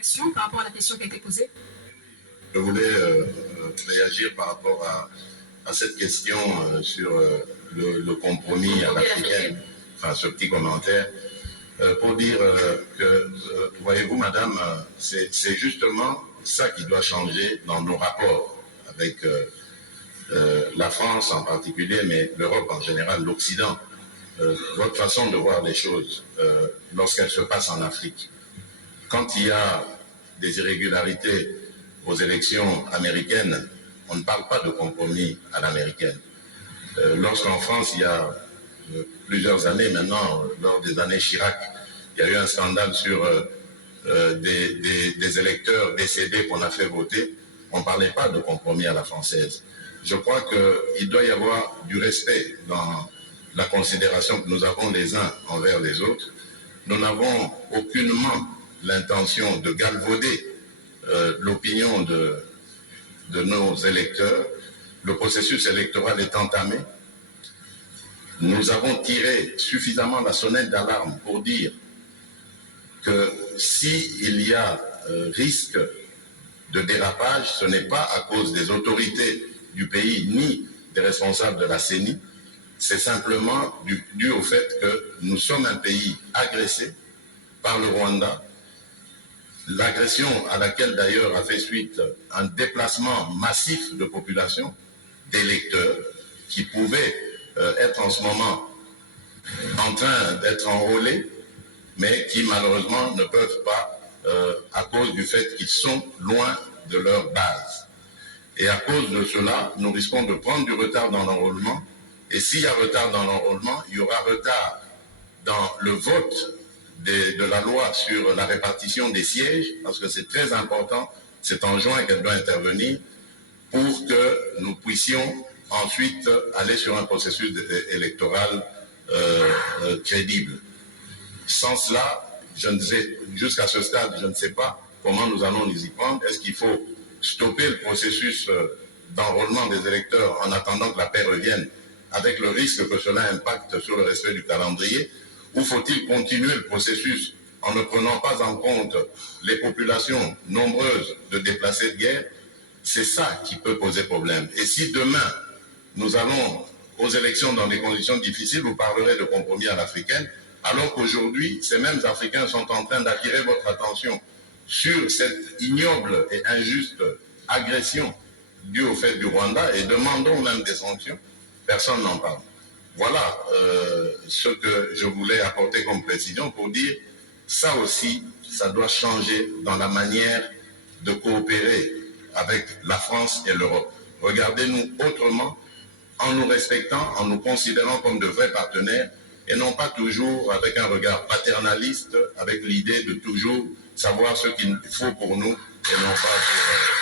réaction par rapport à la question qui a été posée? Je voulais réagir par rapport à cette question sur le compromis à l'africaine, enfin ce petit commentaire, pour dire que, voyez-vous madame, c'est justement ça qui doit changer dans nos rapports avec la France en particulier, mais l'Europe en général, l'Occident. Votre façon de voir les choses lorsqu'elles se passent en Afrique. Quand il y a des irrégularités aux élections américaines, on ne parle pas de compromis à l'américaine. Lorsqu'en France, il y a plusieurs années maintenant, lors des années Chirac, il y a eu un scandale sur des électeurs décédés qu'on a fait voter, on ne parlait pas de compromis à la française. Je crois qu'il doit y avoir du respect dans la considération que nous avons les uns envers les autres. Nous n'avons aucunement l'intention de galvauder l'opinion de nos électeurs. Le processus électoral est entamé. Nous avons tiré suffisamment la sonnette d'alarme pour dire que s'il y a risque de dérapage, ce n'est pas à cause des autorités du pays ni des responsables de la CENI, c'est simplement dû au fait que nous sommes un pays agressé par le Rwanda, l'agression à laquelle d'ailleurs a fait suite un déplacement massif de population, d'électeurs, qui pouvaient être en ce moment en train d'être enrôlés, mais qui malheureusement ne peuvent pas à cause du fait qu'ils sont loin de leur base. Et à cause de cela, nous risquons de prendre du retard dans l'enrôlement. Et s'il y a retard dans l'enrôlement, il y aura retard dans le vote de la loi sur la répartition des sièges, parce que c'est très important, c'est en juin qu'elle doit intervenir, pour que nous puissions ensuite aller sur un processus électoral crédible. Sans cela, je ne sais, jusqu'à ce stade, je ne sais pas comment nous allons nous y prendre. Est-ce qu'il faut stopper le processus d'enrôlement des électeurs en attendant que la paix revienne, avec le risque que cela impacte sur le respect du calendrier, ou faut-il continuer le processus en ne prenant pas en compte les populations nombreuses de déplacés de guerre? C'est ça qui peut poser problème. Et si demain, nous allons aux élections dans des conditions difficiles, vous parlerez de compromis à l'africaine, alors qu'aujourd'hui, ces mêmes Africains sont en train d'attirer votre attention sur cette ignoble et injuste agression due au fait du Rwanda, et demandons même des sanctions. Personne n'en parle. Voilà ce que je voulais apporter comme précision pour dire, ça aussi, ça doit changer dans la manière de coopérer avec la France et l'Europe. Regardez-nous autrement, en nous respectant, en nous considérant comme de vrais partenaires, et non pas toujours avec un regard paternaliste, avec l'idée de toujours savoir ce qu'il faut pour nous, et non pas pour...